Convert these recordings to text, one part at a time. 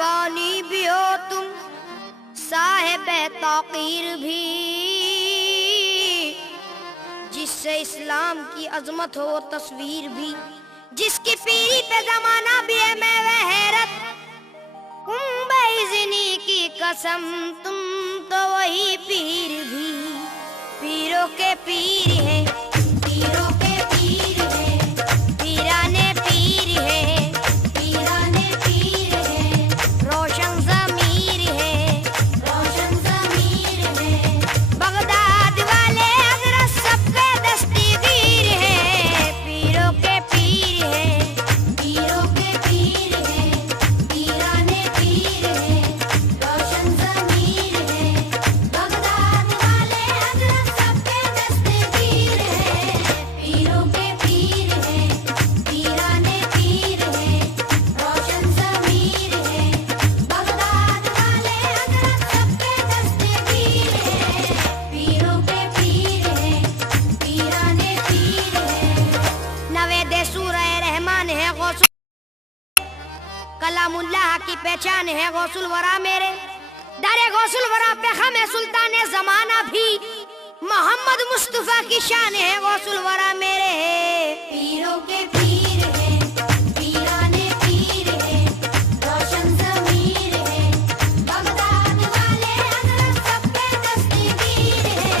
बानी भी हो तुम, साहिब ताक़ीर भी, जिससे इस्लाम की अजमत हो वो तस्वीर भी, जिसकी पीरी पे जमाना भी है मैं वह हैरत। बेइज़्नी की कसम तुम तो वही पीर भी, पीरों के पीर है, पीरों के पीर है, पीराने पीर है, पीराने पीर है, रोशन ज़मीर है, रोशन ज़मीर है, बगदाद वाले हज़रत सबके दस्तगीर है, पीरों के पीर है, पीरों के पीर है, पीराने पीर है, रोशन ज़मीर है, बगदाद वाले हज़रत सबके दस्तगीर है, पीरों के पीर है, पीराने पीर है, रोशन ज़मीर है, बगदाद वाले हज़रत सबके दस्तगीर है, पीरों के पीर है, पीराने पीर है। नवेद सूरह रहमान है गौसुल, कलामुल्लाह की पहचान है गौसुल वरा मेरे, दरे गौसुल वरा पे हम सुल्तान जमाना भी, मोहम्मद मुस्तफा की शान है गौसुल वरा मेरे। पीरों के पीर है, पीराने पीर है, रोशन ज़मीर है, बगदाद वाले हज़रत सबके दस्तगीर है,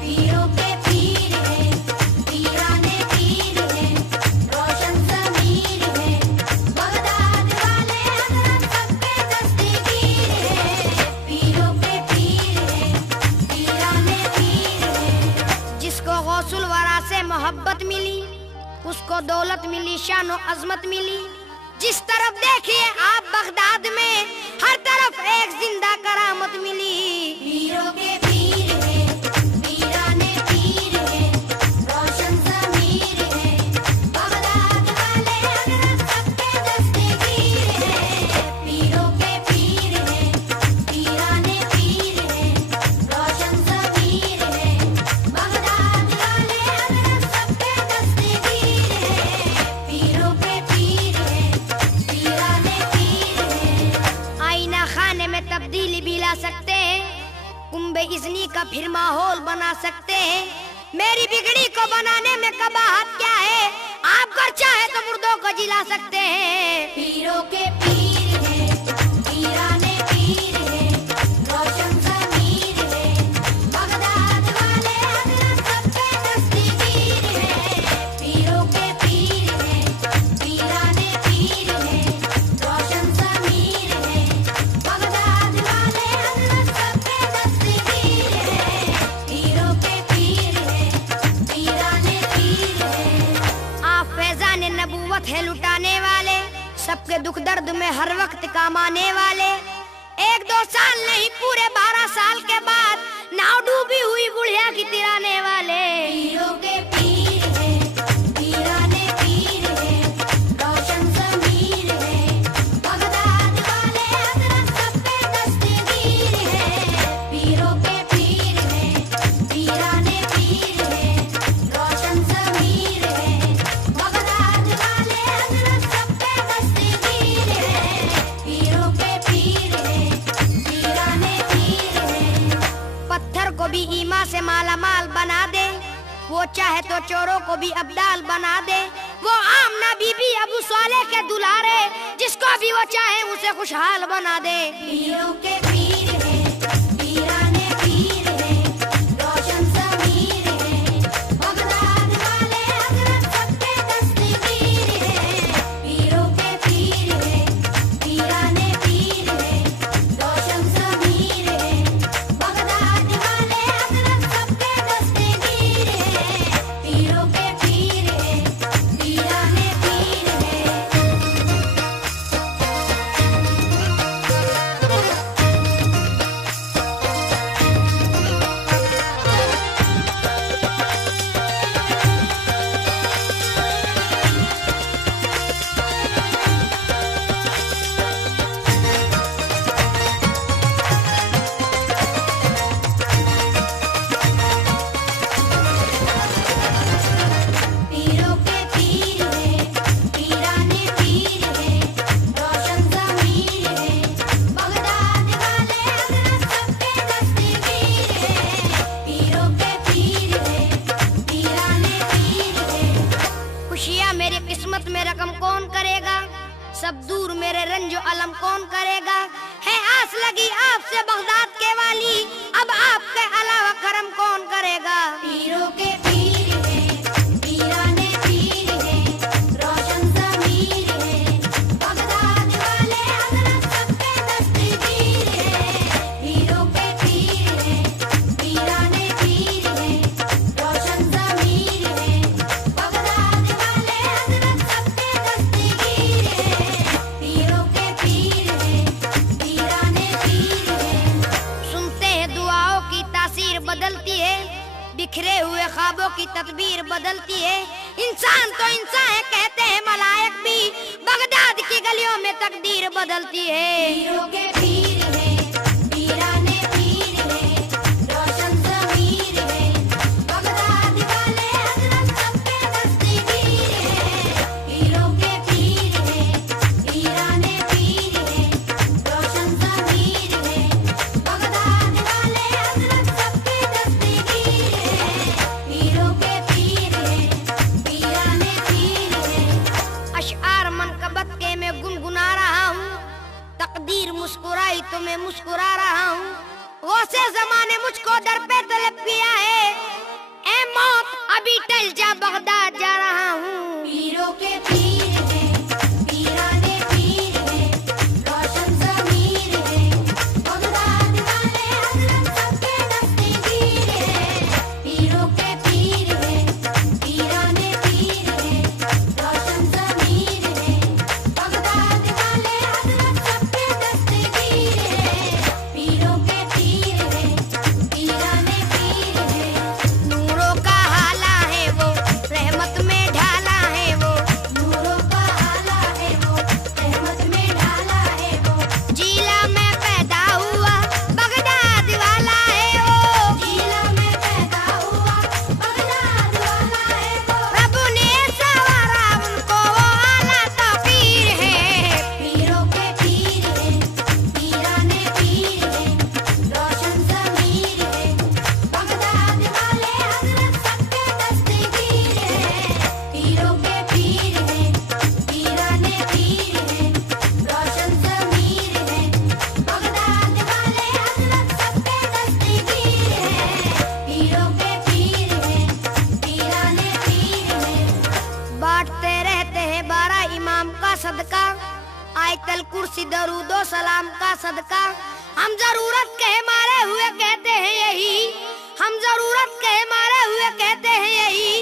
पीरों के पीर है, पीराने पीर है, रोशन ज़मीर है, बगदाद वाले हज़रत सबके दस्तगीर है, पीरों के पीर है, पीराने पीर है। जिसको गौसुल वरा से मोहब्बत मिली, उसको दौलत मिली, शान और अजमत मिली। जिस तरफ देखिए आप बगदाद में, हर तरफ एक जिंदा करामत मिली। पीरों के पीर है, पीराने पीर है, रोशन ज़मीर है, बगदाद वाले हज़रत सबके दस्तगीर है, पीरों के पीर है, पीराने पीर है, रोशन ज़मीर है, बगदाद वाले हज़रत सबके दस्तगीर है, पीरों के पीर है, पीराने पीर है। आईना खाने में तब्दीली भी ला सकते हैं, कुंबे इज़्नी का फिर माहौल बना सकते हैं। मेरी बिगड़ी को बनाने में कबाहत क्या है, आप कर चाहे तो मुर्दों को जिला सकते हैं। पीरों के पीर है, पीराने पीर है, रोशन ज़मीर है, बगदाद वाले हज़रत सबके दस्तगीर है, पीरों के पीर है, पीराने पीर है, रोशन ज़मीर है, बगदाद वाले हज़रत सबके दस्तगीर है, पीरों के पीर है, पीराने पीर है। आप फैज़ान नबूवत है लुटाने वाले, सबके दुख दर्द में हर वक्त काम आने वाले। एक दो साल नहीं पूरे 12 साल के बाद नाव डूबी हुई बुढ़िया की तिराने वाले। पीरों के पीर है, पीराने पीर है, रोशन ज़मीर है, बगदाद वाले हज़रत सबके दस्तगीर है, पीरों के पीर है, पीराने पीर है, रोशन ज़मीर है, बगदाद वाले हज़रत सबके दस्तगीर है, पीरों के पीर है, पीराने पीर है। पत्थर को भी ईमा से माला माल बना दे, वो चाहे तो चोरों को भी अब्दाल बना दे। वो आमना बीबी अबू साले के दुलारे, जिसको भी वो चाहे उसे खुशहाल बना दे। पीरों के पीर है, पीराने पीर है, रोशन ज़मीर है, बगदाद वाले हज़रत सबके दस्तगीर है, पीरों के पीर है, पीराने पीर है, रोशन ज़मीर है, बगदाद वाले हज़रत सबके दस्तगीर है, पीरों के पीर है, पीराने पीर है। बदलती है, बिखरे हुए ख्वाबों की तकदीर बदलती है। इंसान तो इंसान है कहते हैं मलाइक भी, बगदाद की गलियों में तकदीर बदलती है। पीरों के पीर है, पीराने पीर है, रोशन ज़मीर है, बगदाद वाले हज़रत सब पे दस्तगीर है। पीरों के पीर है, पीराने पीर है, रोशन ज़मीर है, बगदाद वाले हज़रत सब पे दस्तगीर है। पीरों के पीर है, पीराने पीर है। अशआर मनकबत के मैं गुनगुना रहा हूँ, तकदीर मुस्कुराई तो मैं मुस्कुरा रहा हूँ। वो से ज़माने मुझको दर पे तलब किया है, ए मौत अभी टल जा बगदाद जा रहा हूँ। पीरों के पीर है, पीराने पीर है, रोशन ज़मीर है, बगदाद वाले हज़रत सब पे दस्तगीर है। पीरों के पीर है, पीराने पीर है, रोशन ज़मीर है, बगदाद वाले हज़रत सब पे दस्तगीर है। पीरों के पीर है, पीराने पीर है। नूरों का हाला है वो, रहमत में ढाला है वो, नूरों का आला है वो, रहमत में ढाला है वो, जिला में पैदा हुआ बगदाद वाला है वो। जिला में पैदा हुआ बगदाद वाला है वो। प्रभु ने सवारा उनको, वो आला तौकीर है। पीरों के पीर है, पीराने पीर है, रोशन ज़मीर है, बगदाद वाले हज़रत सब पे दस्तगीर है। पीरों के पीर है, पीराने पीर है, रोशन ज़मीर है, बगदाद वाले हज़रत सब पे दस्तगीर है। पीरों के पीर है, पीराने पीर है। बांटते रहते हैं 12 इमाम का सदका, आयतल कुर्सी दरूदो सलाम का सदका। हम जरूरत के मारे हुए कहते हैं यही, हम जरूरत के मारे हुए कहते हैं यही,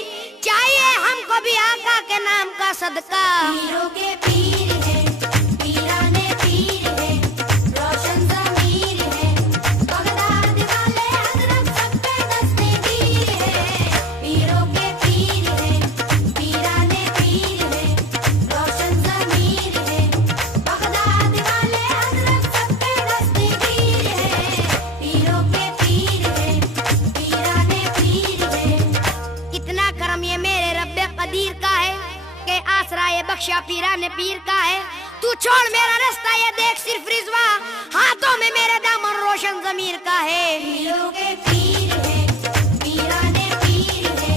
चाहिए हमको भी आका के नाम का सदका। पीरों के पीर है, पीराने पीर है, रोशन ज़मीर है, बगदाद वाले हज़रत सब पे दस्तगीर है। पीरों के पीर है, पीराने पीर है, रोशन ज़मीर है, बगदाद वाले हज़रत सब पे दस्तगीर है। पीरों के पीर है, पीराने पीर है। कितना करम ये मेरे रब्बे कदीर का है, के आसरा ये बख्शा पीराने पीर का है। तू छोड़ मेरा रास्ता ये देख सिर्फ रिजवा, हाथों में मेरे दामन रोशन ज़मीर का है। पीरों के पीर है, पीराने पीर है,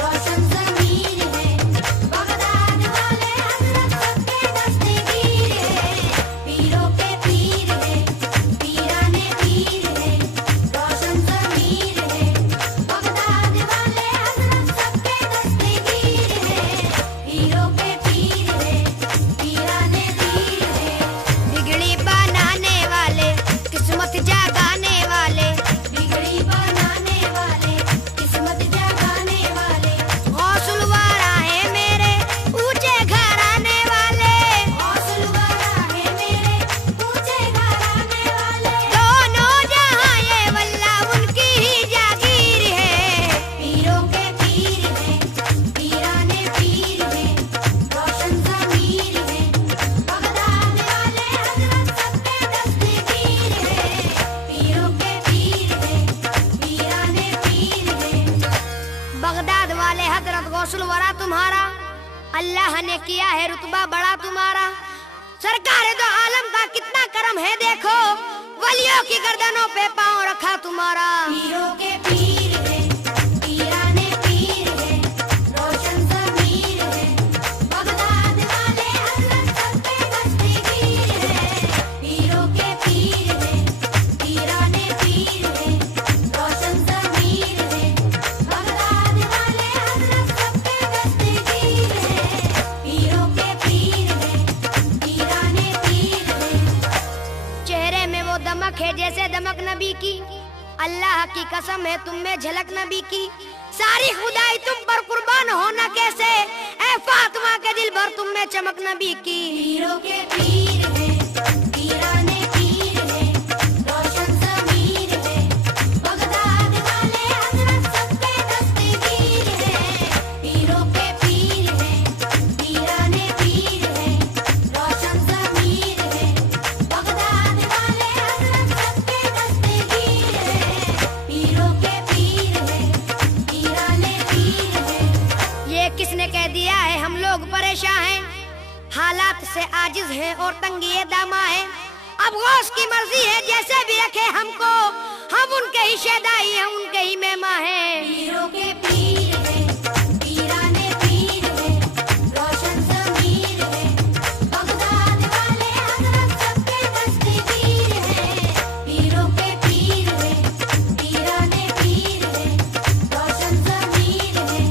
रोशन ज़मीर है, बगदाद वाले हज़रत सब पे दस्तगीर है। पीरों के पीर है, पीराने पीर है, रोशन ज़मीर है, बगदाद वाले हज़रत सब पे दस्तगीर है। पीरों के पीर है, पीराने पीर है। बिगड़ी बनाने वाले, किस्मत जगाने वाले, बिगड़ी बनाने वाले, किस्मत जगाने वाले, गौसुल वारा है मेरे ऊंचे घराने वाले। गौसुल वाला है मेरे ऊंचे घराने वाले। दोनों जहां ये वल्ला उनकी ही जागीर है। पीरों के पीर है, पीराने पीर है, रोशन ज़मीर है, बगदाद वाले हज़रत सब पे दस्तगीर है। पीरों के पीर है, पीराने पीर है। बगदाद वाले हजरत गौसुल वरा तुम्हारा, अल्लाह ने किया है रुतबा बड़ा तुम्हारा। सरकार दो आलम का कितना करम है देखो, वलियों की गर्दनों पे पांव रखा तुम्हारा। पीरों के पीर है, पीराने पीर है, रोशन ज़मीर है, बगदाद वाले हज़रत सब पे दस्तगीर है। पीरों के पीर है, पीराने पीर है, रोशन ज़मीर है, बगदाद वाले हज़रत सब पे दस्तगीर है। पीरों के पीर है, पीराने पीर है। चेहरे में वो दमक है जैसे दमक नबी की, अल्लाह की कसम है तुम में झलक नबी की। सारी खुदाई तुम पर कुर्बान होना कैसे, ए फातिमा के दिल भर तुम में चमक नबी की। पीरों के पीर है, पीराने पीर है, रोशन ज़मीर है, बगदाद वाले हैं और तंगी दामा है। अब गौस की मर्जी है जैसे भी रखे हमको, हम उनके ही शहदाई हैं, उनके ही मेहमा हैं। पीरों के पीर है, पीराने पीर है, रोशन ज़मीर है, बगदाद वाले हज़रत सबके दस्तगीर है। पीरों के पीर है, पीराने पीर है, रोशन ज़मीर है,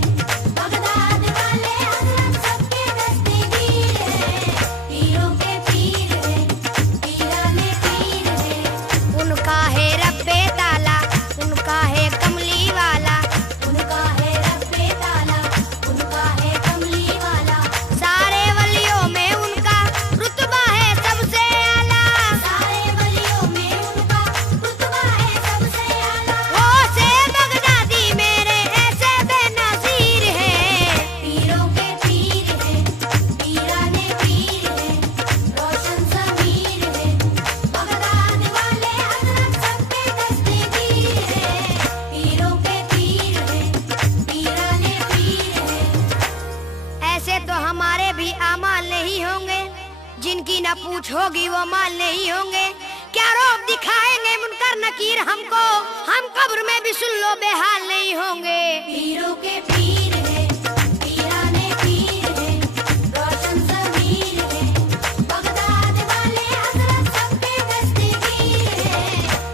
बगदाद वाले हज़रत सबके दस्तगीर है। पीरों के पीर है, पीराने पीर है। उनका है रब्बे ताला, उनका है कमली वाला, उनका है रब्बे ताला, उनका है कमली वाला। सारे वलियों में उनका रुतबा है सबसे आला। सारे वलियों में उनका रुतबा है सबसे आला। वो से बगदादी मेरे ऐसे बेनज़ीर हैं। पीरों के पीर है, पीराने पीर है, रोशन ज़मीर है, बगदाद वाले हज़रत सबके दस्तगीर है। पीरों के पीर है, पीराने पीर है। ऐसे तो हमारे भी आमाल नहीं होंगे, जिनकी न पूछ होगी वो माल नहीं होंगे। क्या रोब दिखाएंगे मुनकर नकीर हमको, हम कब्र में भी सुन लो बेहाल नहीं होंगे। पीरों के पीर है, पीराने पीर है, रोशन ज़मीर है, बगदाद वाले हज़रत सबके दस्तगीर है।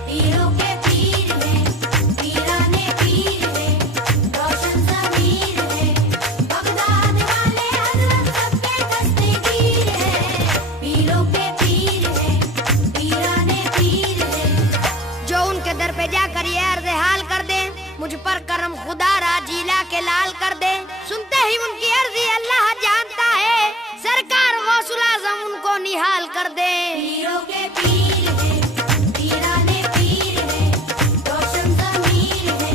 पीरों के पीर है, पीराने पीर है, रोशन ज़मीर है, बगदाद वाले हज़रत सबके दस्तगीर है। पीरों के पीर है, पीराने पीर है। जो उनके दर पे जाकर ये अर्ज़ हाल कर दे, मुझ पर करम खुदा राजीला के लाल कर दे। सुनते ही उनकी अर्जी अल्लाह जानता है, सरकार गौसुल आज़म उनको निहाल कर दे। पीरों के पीर है, पीराने पीर है, रोशन ज़मीर है,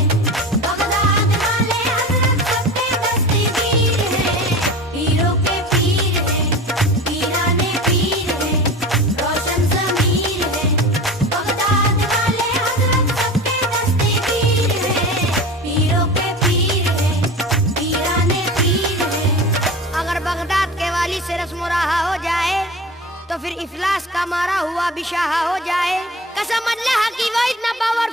बगदाद वाले हज़रत सबके दस्तगीर है। पीरों के पीर है, पीराने पीर है, रोशन ज़मीर है, बगदाद वाले हज़रत सबके दस्तगीर है। पीरों के पीर है, पीराने पीर है। अगर बगदाद के वाली से रस्म रहा हो जाए तो फिर इफलास का मारा हुआ बिशाहा हो जाए। कसम अल्लाह की वो इतना पावर